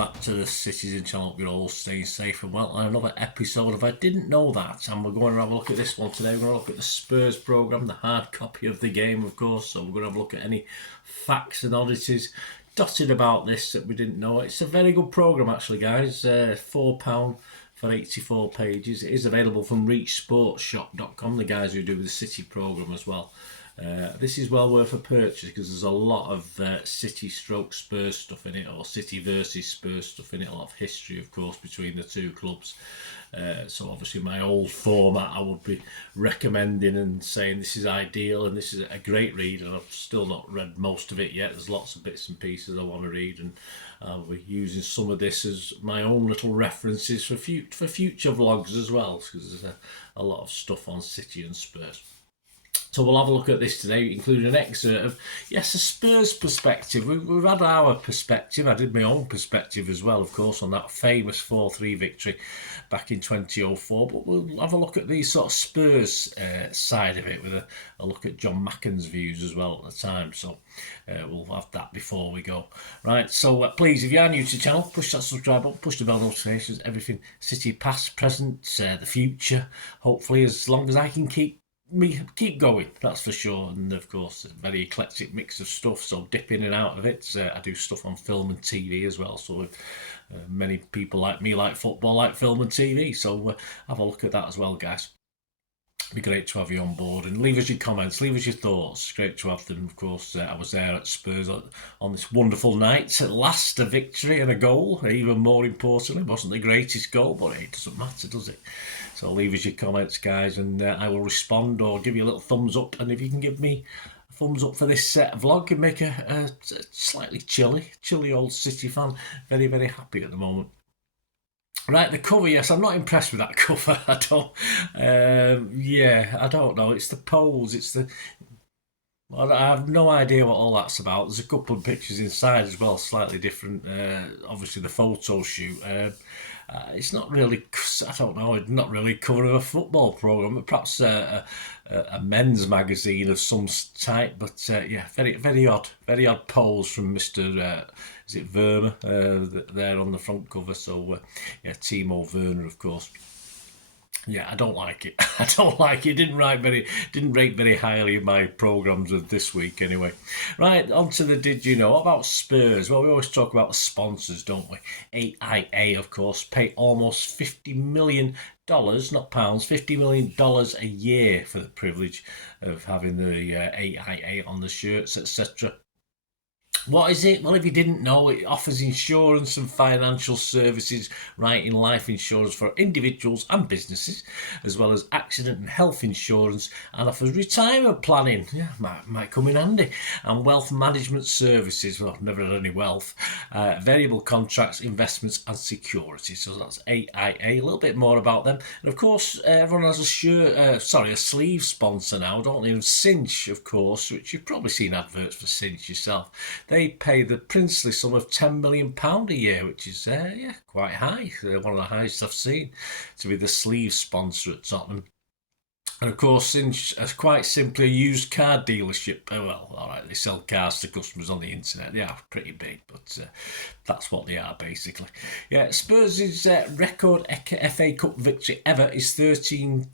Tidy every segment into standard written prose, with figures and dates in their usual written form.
back to the Citizen channel. You're all staying safe and well. And another episode of I Didn't Know That. And we're going to have a look at this one today. We're going to look at the Spurs programme, the hard copy of the game, of course. So we're going to have a look at any facts and oddities dotted about this that we didn't know. It's a very good programme, actually, guys. £4 for 84 pages. It is available from reachsportshop.com, the guys who do the City programme as well. This is well worth a purchase because there's a lot of City stroke Spurs stuff in it, or City versus Spurs stuff in it, a lot of history, of course, between the two clubs. So obviously my old format I would be recommending and saying this is ideal and this is a great read, and I've still not read most of it yet. There's lots of bits and pieces I want to read, and I'll be using some of this as my own little references for future vlogs as well, because there's a lot of stuff on City and Spurs. So we'll have a look at this today, including an excerpt of, yes, a Spurs perspective. We've had our perspective. I did my own perspective as well, of course, on that famous 4-3 victory back in 2004. But we'll have a look at the sort of Spurs side of it with a look at John Macken's views as well at the time. So we'll have that before we go. Right, so please, if you are new to the channel, push that subscribe button, push the bell notifications, everything City past, present, the future, hopefully, as long as I can keep going, that's for sure. And of course, a very eclectic mix of stuff, so dip in and out of it. I do stuff on film and TV as well, so many people like me like football, like film and TV, so have a look at that as well, guys. It'd be great to have you on board, and leave us your comments, leave us your thoughts. Great to have them, of course. I was there at Spurs on this wonderful night. At last, a victory and a goal. Even more importantly, it wasn't the greatest goal, but it doesn't matter, does it? So leave us your comments, guys, and I will respond or give you a little thumbs up. And if you can give me a thumbs up for this vlog and make a slightly chilly old City fan very, very happy at the moment. Right, the cover, yes, I'm not impressed with that cover. I don't know. It's the pose, I have no idea what all that's about. There's a couple of pictures inside as well, slightly different. Obviously, the photo shoot. It's not really, I don't know, not really cover of a football programme, but perhaps a men's magazine of some type. But yeah, very odd pose from Mr. Is it Verma there on the front cover? So yeah, Timo Werner, of course. Yeah, I don't like it. I don't like it. Didn't rate very highly in my programmes of this week anyway. Right, on to the Did You Know about Spurs. Well, we always talk about the sponsors, don't we? AIA, of course, pay almost $50 million, not pounds, $50 million a year for the privilege of having the AIA on the shirts, etc. What is it? Well, if you didn't know, it offers insurance and financial services, writing life insurance for individuals and businesses, as well as accident and health insurance, and offers retirement planning. Yeah, might come in handy. And wealth management services. Well, I've never had any wealth. Variable contracts, investments, and security. So that's AIA. A little bit more about them. And of course, everyone has a sleeve sponsor now, don't they? And Cinch, of course, which you've probably seen adverts for Cinch yourself. They pay the princely sum of £10 million a year, which is quite high. One of the highest I've seen, to be the sleeve sponsor at Tottenham. And of course, Cinch is quite simply a used car dealership. Well, all right, they sell cars to customers on the internet. They are pretty big, but that's what they are basically. Yeah, Spurs' record FA Cup victory ever is 13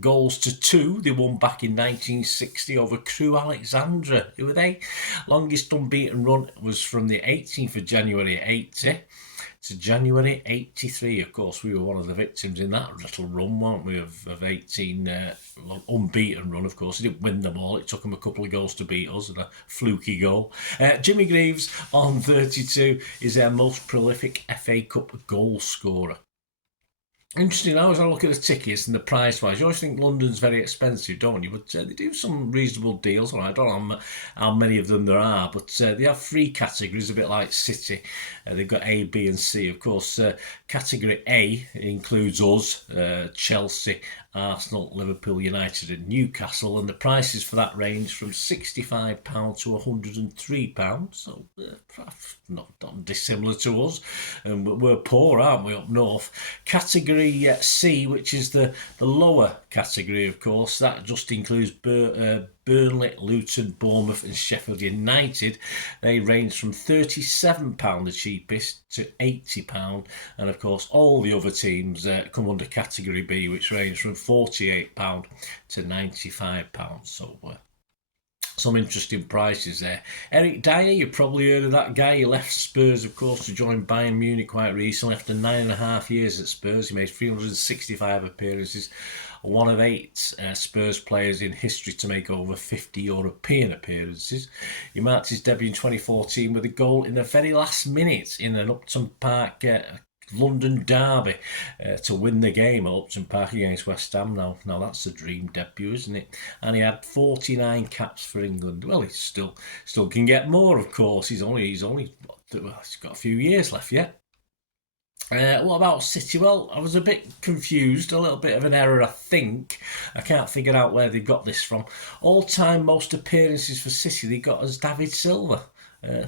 goals to 2. They won back in 1960 over Crewe Alexandra. Who were they? Longest unbeaten run was from the 18th of January 80 to January 83. Of course, we were one of the victims in that little run, weren't we, of 18 unbeaten run. Of course, he didn't win them all. It took him a couple of goals to beat us and a fluky goal. Jimmy Greaves on 32 is their most prolific FA Cup goal scorer. Interesting, I was having a look at the tickets and the price-wise. You always think London's very expensive, don't you? But they do some reasonable deals. I don't know how many of them there are, but they have 3 categories, a bit like City. They've got A, B and C. Of course, category A includes us, Chelsea, Arsenal, Liverpool, United and Newcastle, and the prices for that range from £65 to £103, so not dissimilar to us. But we're poor, aren't we, up north? Category category C, which is the lower category, of course. That just includes Burnley, Luton, Bournemouth and Sheffield United. They range from £37 the cheapest to £80, and of course all the other teams come under category B, which range from £48 to £95. So some interesting prices there. Eric Dyer, you've probably heard of that guy. He left Spurs, of course, to join Bayern Munich quite recently. After 9.5 years at Spurs, he made 365 appearances, one of 8 Spurs players in history to make over 50 European appearances. He marked his debut in 2014 with a goal in the very last minute in an Upton Park London derby to win the game at Upton Park against West Ham. Now that's a dream debut, isn't it? And he had 49 caps for England. Well, he still can get more, of course. He's got a few years left yet. What about City? Well, I was a bit confused, a little bit of an error, I think. I can't figure out where they got this from. All-time most appearances for City they got as David Silva.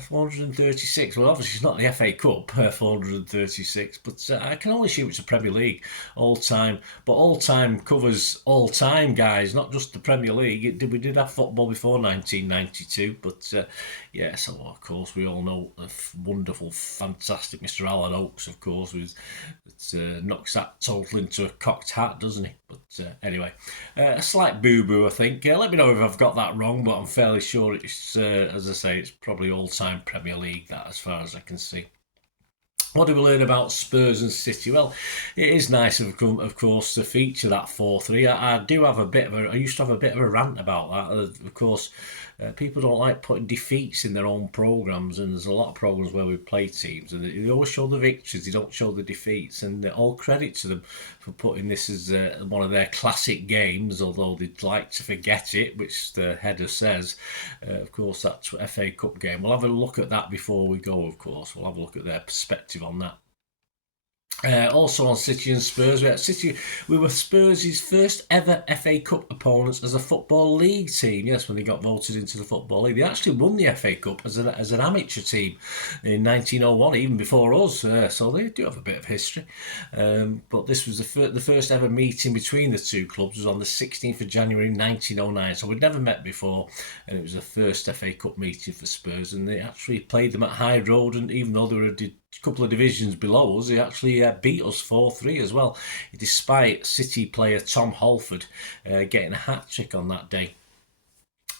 436. Well, obviously it's not the FA Cup, 436, but I can only assume it's a Premier League all-time. But all-time covers all-time, guys, not just the Premier League. We did have football before 1992, but yeah, so of course we all know the wonderful, fantastic Mr. Alan Oakes, of course, that knocks that total into a cocked hat, doesn't he? But anyway, a slight boo-boo, I think. Let me know if I've got that wrong, but I'm fairly sure it's, as I say, it's probably all-time Premier League, that, as far as I can see. What do we learn about Spurs and City? Well, it is nice, of course, to feature that 4-3. I used to have a bit of a rant about that. Of course, people don't like putting defeats in their own programmes, and there's a lot of programmes where we play teams, and they always show the victories, they don't show the defeats, and all credit to them for putting this as one of their classic games, although they'd like to forget it, which the header says. Of course, that FA Cup game. We'll have a look at that before we go, of course. We'll have a look at their perspective on that. Also on City and Spurs, we were Spurs' first ever FA Cup opponents as a Football League team. Yes, when they got voted into the Football League, they actually won the FA Cup as an amateur team in 1901, even before us. So they do have a bit of history. But this was the first ever meeting between the two clubs. Was on the 16th of January 1909. So we'd never met before, and it was the first FA Cup meeting for Spurs. And they actually played them at High Road, and even though they were a couple of divisions below us, he actually beat us 4-3 as well, despite City player Tom Holford getting a hat-trick on that day.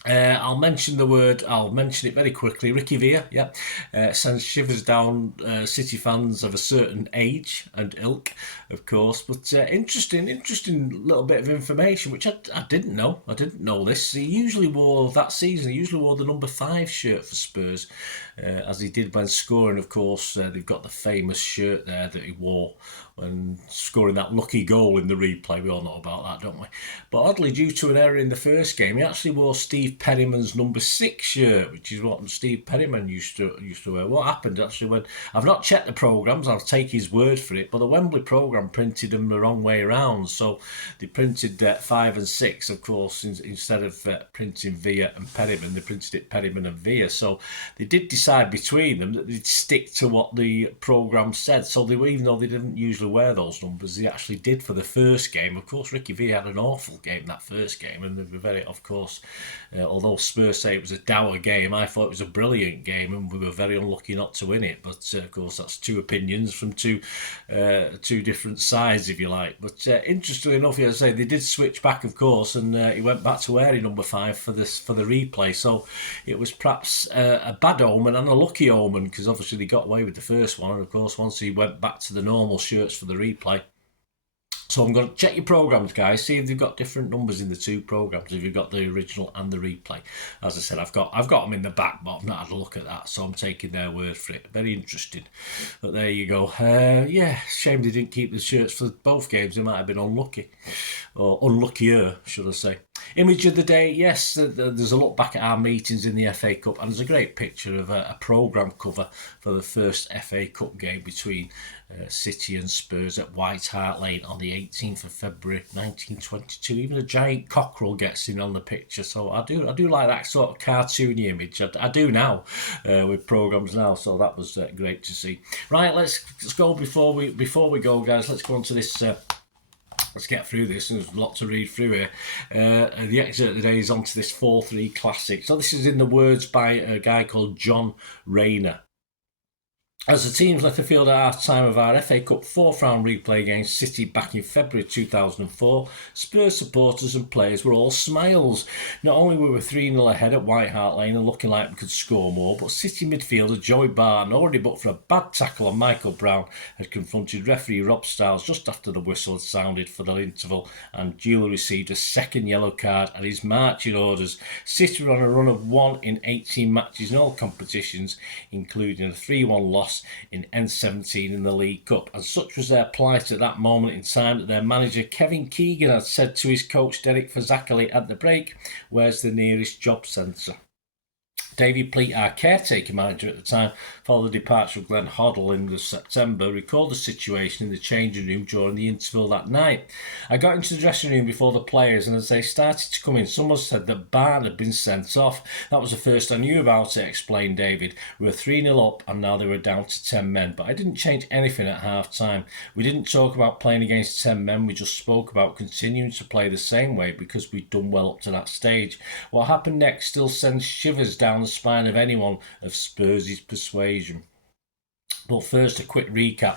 I'll mention it very quickly. Ricky Villa, sends shivers down City fans of a certain age and ilk, of course. But interesting little bit of information, which I didn't know. I didn't know this. He usually wore the number 5 shirt for Spurs, as he did when scoring, of course. They've got the famous shirt there that he wore when scoring that lucky goal in the replay. We all know about that, don't we? But oddly, due to an error in the first game, he actually wore Steve Perryman's number 6 shirt, which is what Steve Perryman used to wear. What happened actually, when I've not checked the programmes, I'll take his word for it, but the Wembley programme printed them the wrong way around. So they printed 5 and 6, of course, instead of printing Villa and Perryman, they printed it Perryman and Villa. So they did decide between them that they'd stick to what the programme said. So even though they didn't usually wear those numbers, they actually did for the first game. Of course, Ricky Villa had an awful game that first game, and they were very, of course, although Spurs say it was a dour game, I thought it was a brilliant game, and we were very unlucky not to win it. But of course, that's two opinions from two different sides, if you like. But interestingly enough, as I say, they did switch back, of course, and he went back to wearing number 5 for the replay. So it was perhaps a bad omen and a lucky omen, because obviously they got away with the first one, and of course, once he went back to the normal shirts for the replay. So I'm going to check your programmes, guys, see if they've got different numbers in the two programmes, if you've got the original and the replay. As I said, I've got them in the back, but I've not had a look at that, so I'm taking their word for it. Very interesting. But there you go. Shame they didn't keep the shirts for both games. They might have been unlucky, or unluckier, should I say. Image of the day, yes, there's a look back at our meetings in the FA Cup, and there's a great picture of a programme cover for the first FA Cup game between City and Spurs at White Hart Lane on the 18th of February 1922. Even a giant cockerel gets in on the picture, so I do like that sort of cartoony image. I do now with programmes now, so that was great to see. Right, let's go before we go, guys. Let's go on to this. Let's get through this. There's a lot to read through here. The excerpt of the day is onto this 4-3 classic. So this is in the words by a guy called John Rayner. As the teams left the field at half-time of our FA Cup fourth-round replay against City back in February 2004, Spurs supporters and players were all smiles. Not only were we 3-0 ahead at White Hart Lane and looking like we could score more, but City midfielder Joey Barton, already booked for a bad tackle on Michael Brown, had confronted referee Rob Stiles just after the whistle had sounded for the interval, and duly received a second yellow card at his marching orders. City were on a run of 1 in 18 matches in all competitions, including a 3-1 loss in N17 in the League Cup, and such was their plight at that moment in time that their manager Kevin Keegan had said to his coach Derek Fazackerley at the break, "Where's the nearest job centre?" David Pleat, our caretaker manager at the time, following the departure of Glenn Hoddle in September, recalled the situation in the changing room during the interval that night. "I got into the dressing room before the players, and as they started to come in, someone said that Barton had been sent off. That was the first I knew about it," explained David. "We were 3-0 up, and now they were down to 10 men, but I didn't change anything at half-time. We didn't talk about playing against 10 men, we just spoke about continuing to play the same way because we'd done well up to that stage. What happened next still sends shivers down the spine of anyone of Spurs' persuasion." But first, a quick recap.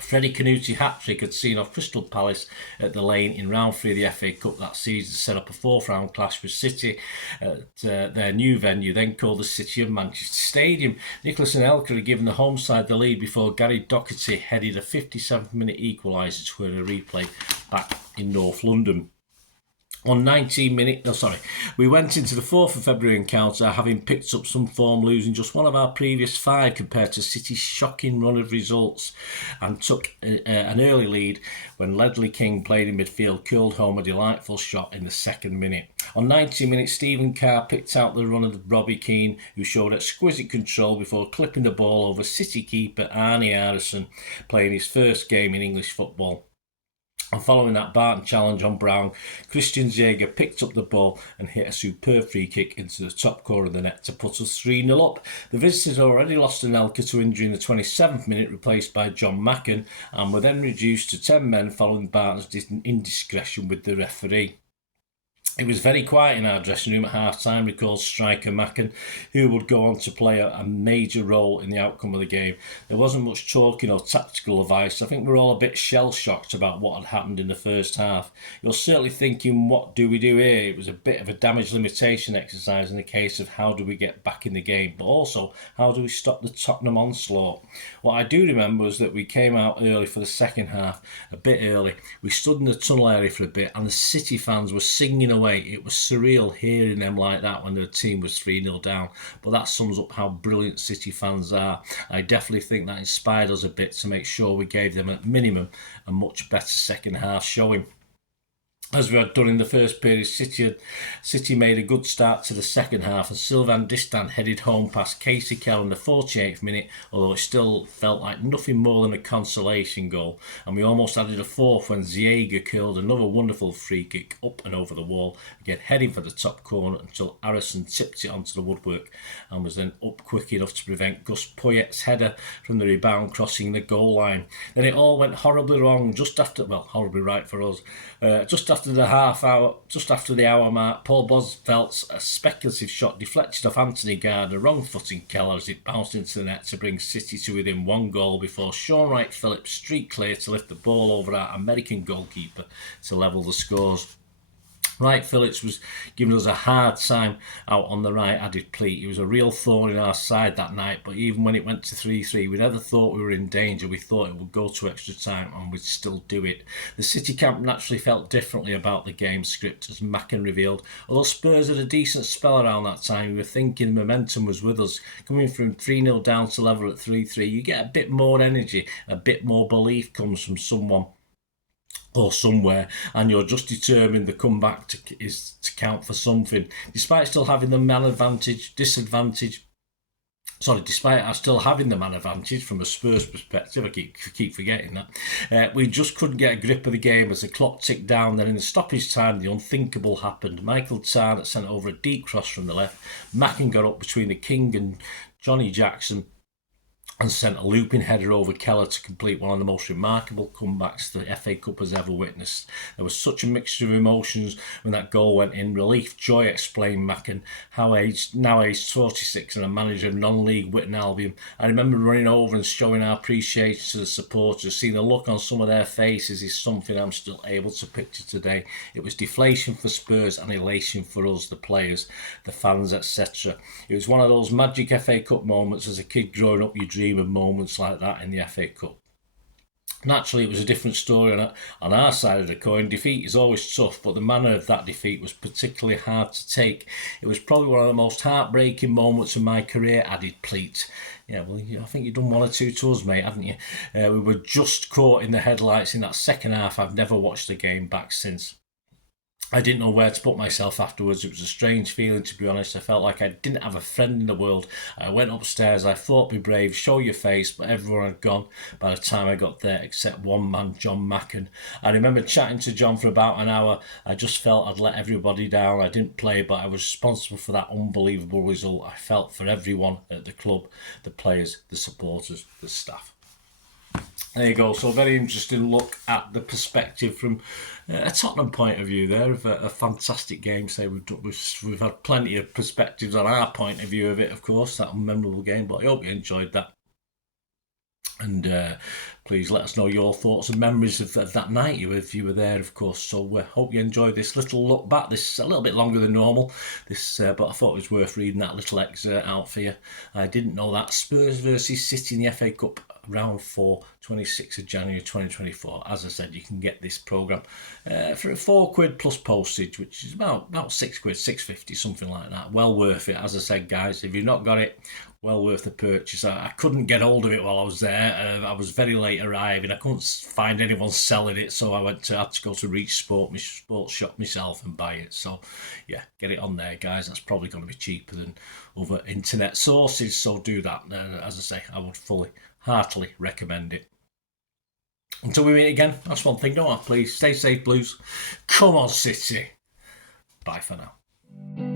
Freddie Canuti hat-trick had seen off Crystal Palace at the Lane in round 3 of the FA Cup that season to set up a fourth-round clash with City at their new venue, then called the City of Manchester Stadium. Nicholas Anelka had given the home side the lead before Gary Doherty headed a 57th-minute equaliser to win a replay back in North London. On 19 minutes, we went into the 4th of February encounter having picked up some form, losing just one of our previous 5 compared to City's shocking run of results, and took an early lead when Ledley King played in midfield, curled home a delightful shot in the 2nd minute. On 90 minutes, Stephen Carr picked out the run of Robbie Keane, who showed exquisite control before clipping the ball over City keeper Arnie Harrison, playing his first game in English football. And following that Barton challenge on Brown, Christian Jaeger picked up the ball and hit a superb free kick into the top corner of the net to put us 3-0 up. The visitors already lost Anelka to injury in the 27th minute, replaced by John Macken, and were then reduced to 10 men following Barton's indiscretion with the referee. "It was very quiet in our dressing room at half-time," recalls striker Macken, who would go on to play a major role in the outcome of the game. "There wasn't much talking or tactical advice. I think we're all a bit shell-shocked about what had happened in the first half. You're certainly thinking, what do we do here? It was a bit of a damage limitation exercise in the case of how do we get back in the game, but also how do we stop the Tottenham onslaught. What I do remember was that we came out early for the second half, a bit early. We stood in the tunnel area for a bit, and the City fans were singing away. It was surreal hearing them like that when the team was 3-0 down, but that sums up how brilliant City fans are. I definitely think that inspired us a bit to make sure we gave them at minimum a much better second half showing. As we had done in the first period, City made a good start to the second half, and Sylvain Distin headed home past Casey Kell in the 48th minute, although it still felt like nothing more than a consolation goal. And we almost added a fourth when Ziega curled another wonderful free kick up and over the wall, again heading for the top corner until Harrison tipped it onto the woodwork and was then up quick enough to prevent Gus Poyet's header from the rebound crossing the goal line. Then it all went horribly wrong horribly right for us. Just after the hour mark, Paul Bosvelt's a speculative shot deflected off Anthony Gardner, wrong footing Keller as it bounced into the net to bring City to within 1 goal before Sean Wright Phillips streaked clear to lift the ball over our American goalkeeper to level the scores. Wright Phillips was giving us a hard time out on the right, added Pleat. He was a real thorn in our side that night, but even when it went to 3-3, we never thought we were in danger. We thought it would go to extra time and we'd still do it. The City camp naturally felt differently about the game script, as Macken revealed. Although Spurs had a decent spell around that time, we were thinking momentum was with us. Coming from 3-0 down to level at 3-3, you get a bit more energy, a bit more belief comes from someone or somewhere, and you're just determined the comeback is to count for something, despite still having the despite us still having the man advantage from a Spurs perspective. I keep forgetting that. We just couldn't get a grip of the game as the clock ticked down. Then in the stoppage time, the unthinkable happened. Michael Tyne sent over a deep cross from the left. Mackin got up between the King and Johnny Jackson and sent a looping header over Keller to complete one of the most remarkable comebacks the FA Cup has ever witnessed. There was such a mixture of emotions when that goal went in. Relief, joy, explained Mackin, now aged 46 and a manager of non-league Witten Albion. I remember running over and showing our appreciation to the supporters. Seeing the look on some of their faces is something I'm still able to picture today. It was deflation for Spurs and elation for us, the players, the fans, etc. It was one of those magic FA Cup moments. As a kid growing up, you dream of moments like that in the FA Cup. Naturally, it was a different story on our side of the coin. Defeat is always tough, but the manner of that defeat was particularly hard to take. It was probably one of the most heartbreaking moments of my career, added Pleat. Yeah, well, I think you've done one or two to us, mate, haven't you? We were just caught in the headlights in that second half. I've never watched the game back since. I didn't know where to put myself afterwards. It was a strange feeling, to be honest. I felt like I didn't have a friend in the world. I went upstairs, I thought be brave, show your face, but everyone had gone by the time I got there, except one man, John Mackin. I remember chatting to John for about an hour. I just felt I'd let everybody down. I didn't play, but I was responsible for that unbelievable result. I felt for everyone at the club, the players, the supporters, the staff. There you go. So, very interesting look at the perspective from a Tottenham point of view there of a fantastic game. So we've had plenty of perspectives on our point of view of it, of course, that memorable game. But I hope you enjoyed that. And please let us know your thoughts and memories of that night if you were there, of course. So hope you enjoyed this little look back. This is a little bit longer than normal, but I thought it was worth reading that little excerpt out for you. I didn't know that. Spurs versus City in the FA Cup, round 4, 26th of January 2024. As I said, you can get this programme for £4 plus postage, which is about £6, £6.50, something like that. Well worth it. As I said, guys, if you've not got it, well worth the purchase. I couldn't get hold of it while I was there. I was very late arriving. I couldn't find anyone selling it, so I had to go to Reach Sports shop myself and buy it. So, yeah, get it on there, guys. That's probably going to be cheaper than other internet sources, so do that. As I say, I would heartily recommend it. Until we meet again, that's one thing. Don't have, please. Stay safe, Blues. Come on, City. Bye for now.